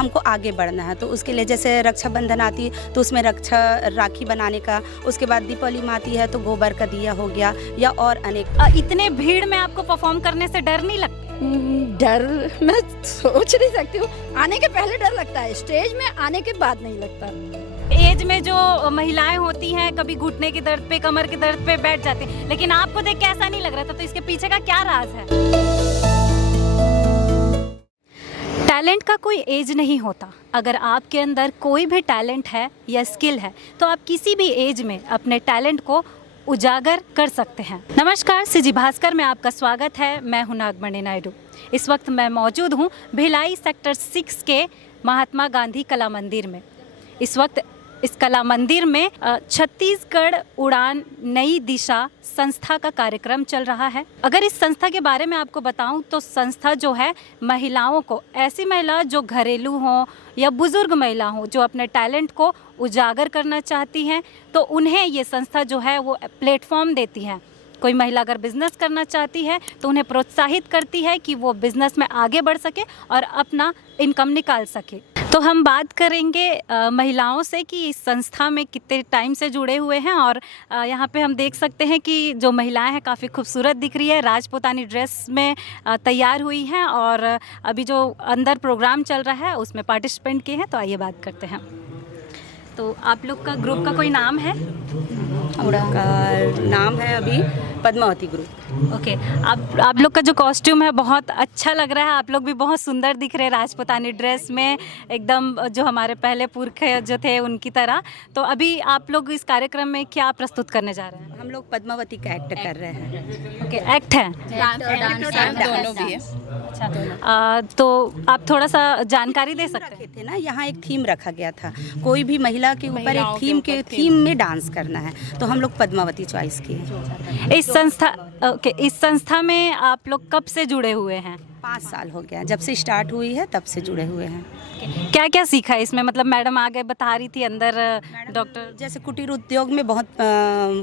हमको आगे बढ़ना है, तो उसके लिए जैसे रक्षाबंधन आती है तो उसमें राखी बनाने का, उसके बाद दीपावली में आती है तो गोबर का दिया हो गया, या और अनेक। इतने भीड़ में आपको परफॉर्म करने से डर नहीं लगता? डर मैं सोच नहीं सकती हूँ, आने के पहले डर लगता है, स्टेज में आने के बाद नहीं लगता। एज में जो महिलाएं होती हैं कभी घुटने के दर्द पे, कमर के दर्द पे बैठ जाती हैं, लेकिन आपको देख के ऐसा नहीं लग रहा था, तो इसके पीछे का क्या राज है? टैलेंट का कोई एज नहीं होता। अगर आपके अंदर कोई भी टैलेंट है या स्किल है तो आप किसी भी एज में अपने टैलेंट को उजागर कर सकते हैं। नमस्कार, सीजी भास्कर में आपका स्वागत है। मैं हूं नागमणि नायडू। इस वक्त मैं मौजूद हूं भिलाई सेक्टर 6 के महात्मा गांधी कला मंदिर में। इस वक्त इस कला मंदिर में छत्तीसगढ़ उड़ान नई दिशा संस्था का कार्यक्रम चल रहा है। अगर इस संस्था के बारे में आपको बताऊं तो संस्था जो है महिलाओं को, ऐसी महिला जो घरेलू हों या बुजुर्ग महिला हों जो अपने टैलेंट को उजागर करना चाहती हैं, तो उन्हें ये संस्था जो है वो प्लेटफॉर्म देती है। कोई महिला अगर बिजनेस करना चाहती है तो उन्हें प्रोत्साहित करती है कि वो बिजनेस में आगे बढ़ सके और अपना इनकम निकाल सके। तो हम बात करेंगे महिलाओं से कि इस संस्था में कितने टाइम से जुड़े हुए हैं। और यहाँ पे हम देख सकते हैं कि जो महिलाएं हैं काफ़ी खूबसूरत दिख रही है, राजपूतानी ड्रेस में तैयार हुई हैं और अभी जो अंदर प्रोग्राम चल रहा है उसमें पार्टिसिपेंट किए हैं। तो आइए बात करते हैं। तो आप लोग का ग्रुप का कोई नाम है? का नाम है अभी पद्मावती ग्रुप। ओके, आप लोग का जो कॉस्ट्यूम है बहुत अच्छा लग रहा है। आप लोग भी बहुत सुंदर दिख रहे हैं राजपूतानी ड्रेस में, एकदम जो हमारे पहले पुरखे जो थे उनकी तरह। तो अभी आप लोग इस कार्यक्रम में क्या प्रस्तुत करने जा रहे हैं? हम लोग पद्मावती का एक्ट कर रहे हैं। ओके, एक्ट है, दोनों भी है। अच्छा, तो आप थोड़ा सा जानकारी दे सकते हैं? थे ना, यहाँ एक थीम रखा गया था, कोई भी महिला के ऊपर एक थीम में डांस करना है, तो हम लोग पद्मावती चॉइस किए। इस संस्था में आप लोग कब से जुड़े हुए हैं? 5 साल हो गया, जब से स्टार्ट हुई है तब से जुड़े हुए हैं। क्या क्या सीखा है इसमें? मतलब मैडम आगे बता रही थी अंदर डॉक्टर जैसे कुटीर उद्योग में बहुत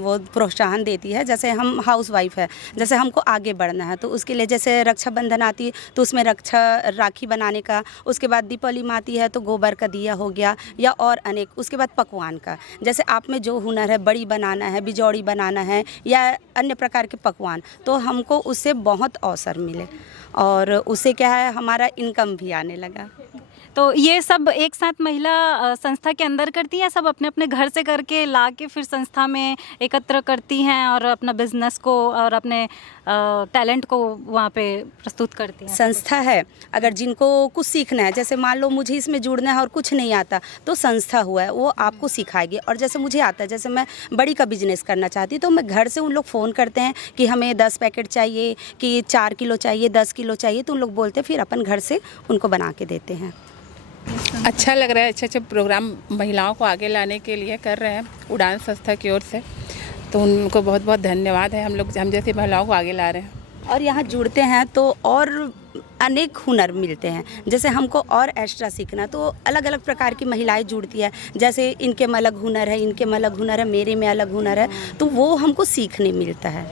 वो प्रोत्साहन देती है। जैसे हम हाउस वाइफ है, जैसे हमको आगे बढ़ना है तो उसके लिए जैसे रक्षाबंधन आती है तो उसमें राखी बनाने का, उसके बाद दीपावली में आती है तो गोबर का दिया हो गया, या और अनेक। उसके बाद पकवान का, जैसे आप में जो हुनर है, बड़ी बनाना है, बिजौड़ी बनाना है या अन्य प्रकार के पकवान, तो हमको उससे बहुत अवसर मिले और उससे क्या है हमारा इनकम भी आने लगा। तो ये सब एक साथ महिला संस्था के अंदर करती हैं, सब अपने अपने घर से करके ला के फिर संस्था में एकत्र करती हैं और अपना बिजनेस को और अपने टैलेंट को वहाँ पे प्रस्तुत करती हैं? संस्था है, अगर जिनको कुछ सीखना है, जैसे मान लो मुझे इसमें जुड़ना है और कुछ नहीं आता, तो संस्था हुआ है वो आपको सिखाएगी। और जैसे मुझे आता है, जैसे मैं बड़ी का बिजनेस करना चाहती हूँ तो मैं घर से उन लोग फ़ोन करते हैं कि हमें 10 पैकेट चाहिए, कि 4 किलो चाहिए, 10 किलो चाहिए, तो उन लोग बोलते हैं, फिर अपन घर से उनको बना के देते हैं। अच्छा लग रहा है, अच्छे प्रोग्राम महिलाओं को आगे लाने के लिए कर रहे हैं उड़ान संस्था की ओर से, तो उनको बहुत बहुत धन्यवाद है। हम जैसी महिलाओं को आगे ला रहे हैं। और यहाँ जुड़ते हैं तो और अनेक हुनर मिलते हैं। जैसे हमको और एक्स्ट्रा सीखना, तो अलग अलग प्रकार की महिलाएं जुड़ती है, जैसे इनके में अलग हुनर है, इनके में अलग हुनर है, मेरे में अलग हुनर है, तो वो हमको सीखने मिलता है।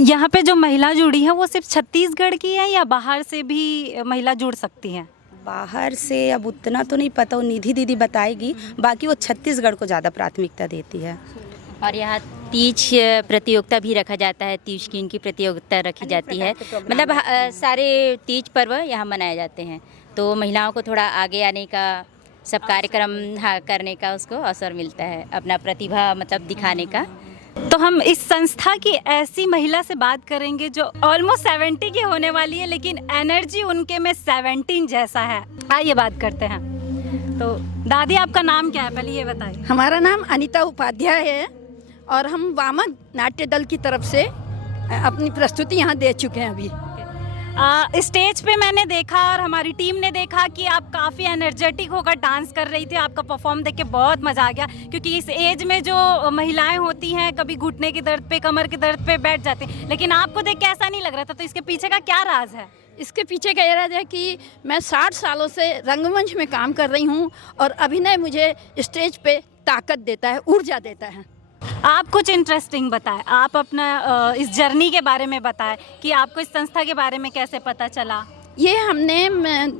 यहाँ पे जो महिला जुड़ी है वो सिर्फ छत्तीसगढ़ की है या बाहर से भी महिला जुड़ सकती हैं? बाहर से अब उतना तो नहीं पता, वो निधि दीदी बताएगी, बाकी वो छत्तीसगढ़ को ज़्यादा प्राथमिकता देती है। और यहाँ तीज प्रतियोगिता भी रखा जाता है, तीज की इनकी प्रतियोगिता रखी जाती है, मतलब सारे तीज पर्व यहाँ मनाए जाते हैं, तो महिलाओं को थोड़ा आगे आने का, सब कार्यक्रम करने का उसको अवसर मिलता है, अपना प्रतिभा मतलब दिखाने का। तो हम इस संस्था की ऐसी महिला से बात करेंगे जो ऑलमोस्ट 70 की होने वाली है, लेकिन एनर्जी उनके में 17 जैसा है। आइए बात करते हैं। तो दादी, आपका नाम क्या है, पहले ये बताइए। हमारा नाम अनीता उपाध्याय है और हम वामक नाट्य दल की तरफ से अपनी प्रस्तुति यहाँ दे चुके हैं अभी। स्टेज पे मैंने देखा और हमारी टीम ने देखा कि आप काफ़ी एनर्जेटिक होकर डांस कर रही थी। आपका परफॉर्म देख के बहुत मज़ा आ गया, क्योंकि इस एज में जो महिलाएं होती हैं कभी घुटने के दर्द पे, कमर के दर्द पे बैठ जाती हैं, लेकिन आपको देख के ऐसा नहीं लग रहा था, तो इसके पीछे का क्या राज है? इसके पीछे का ये राज है कि मैं 60 सालों से रंगमंच में काम कर रही हूँ और अभिनय मुझे स्टेज पे ताकत देता है, ऊर्जा देता है। आप कुछ इंटरेस्टिंग बताएं, आप अपना इस जर्नी के बारे में बताएं कि आपको इस संस्था के बारे में कैसे पता चला। ये हमने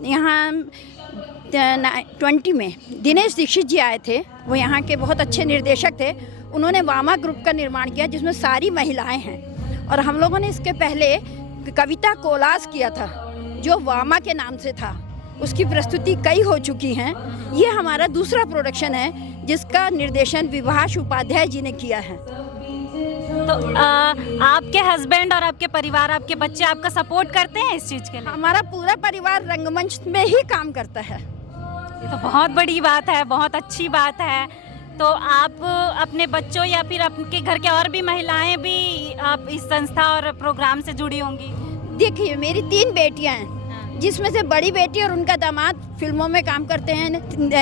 यहाँ 2020 में दिनेश दीक्षित जी आए थे। वो यहाँ के बहुत अच्छे निर्देशक थे। उन्होंने वामा ग्रुप का निर्माण किया जिसमें सारी महिलाएं हैं। और हम लोगों ने इसके पहले कविता कोलाज किया था जो वामा के नाम से था। उसकी प्रस्तुति कई हो चुकी हैं। ये हमारा दूसरा प्रोडक्शन है जिसका निर्देशन विभाष उपाध्याय जी ने किया है। तो आपके हस्बैंड और आपके परिवार, आपके बच्चे आपका सपोर्ट करते हैं इस चीज़ के लिए? हमारा पूरा परिवार रंगमंच में ही काम करता है। ये तो बहुत बड़ी बात है, बहुत अच्छी बात है। तो आप अपने बच्चों या फिर आपके घर के और भी महिलाएं भी आप इस संस्था और प्रोग्राम से जुड़ी होंगी? देखिए, मेरी 3 बेटियां हैं जिसमें से बड़ी बेटी और उनका दामाद फिल्मों में काम करते हैं,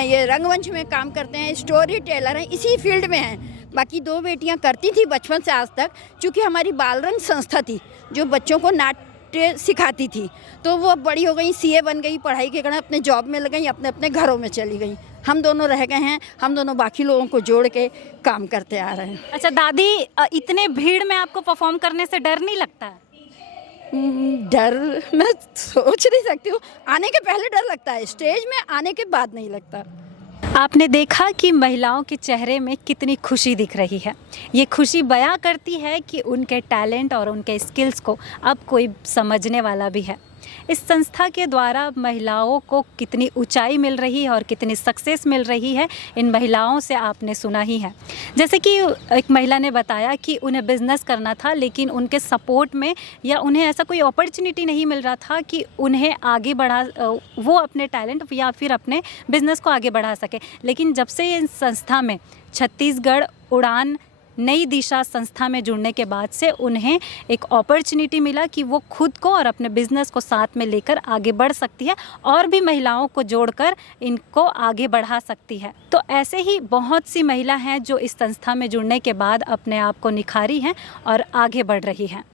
ये रंगमंच में काम करते हैं, स्टोरी टेलर हैं, इसी फील्ड में हैं। बाकी 2 बेटियां करती थी बचपन से आज तक, क्योंकि हमारी बालरंग संस्था थी जो बच्चों को नाट्य सिखाती थी। तो वो बड़ी हो गई, सीए बन गई, पढ़ाई के कारण अपने जॉब में लग गई, अपने अपने घरों में चली गई। हम दोनों रह गए हैं। हम दोनों बाकी लोगों को जोड़ के काम करते आ रहे हैं। अच्छा दादी, इतने भीड़ में आपको परफॉर्म करने से डर नहीं लगता है? डर मैं सोच नहीं सकती हूँ। आने के पहले डर लगता है, स्टेज में आने के बाद नहीं लगता। आपने देखा कि महिलाओं के चेहरे में कितनी खुशी दिख रही है। ये खुशी बयां करती है कि उनके टैलेंट और उनके स्किल्स को अब कोई समझने वाला भी है। इस संस्था के द्वारा महिलाओं को कितनी ऊंचाई मिल रही है और कितनी सक्सेस मिल रही है, इन महिलाओं से आपने सुना ही है। जैसे कि एक महिला ने बताया कि उन्हें बिज़नेस करना था, लेकिन उनके सपोर्ट में या उन्हें ऐसा कोई अपॉर्चुनिटी नहीं मिल रहा था कि उन्हें आगे बढ़ा, वो अपने टैलेंट या फिर अपने बिज़नेस को आगे बढ़ा सके। लेकिन जब से इस संस्था में छत्तीसगढ़ उड़ान नई दिशा संस्था में जुड़ने के बाद से उन्हें एक अपॉर्चुनिटी मिला कि वो खुद को और अपने बिजनेस को साथ में लेकर आगे बढ़ सकती है और भी महिलाओं को जोड़कर इनको आगे बढ़ा सकती है। तो ऐसे ही बहुत सी महिला हैं जो इस संस्था में जुड़ने के बाद अपने आप को निखारी हैं और आगे बढ़ रही हैं।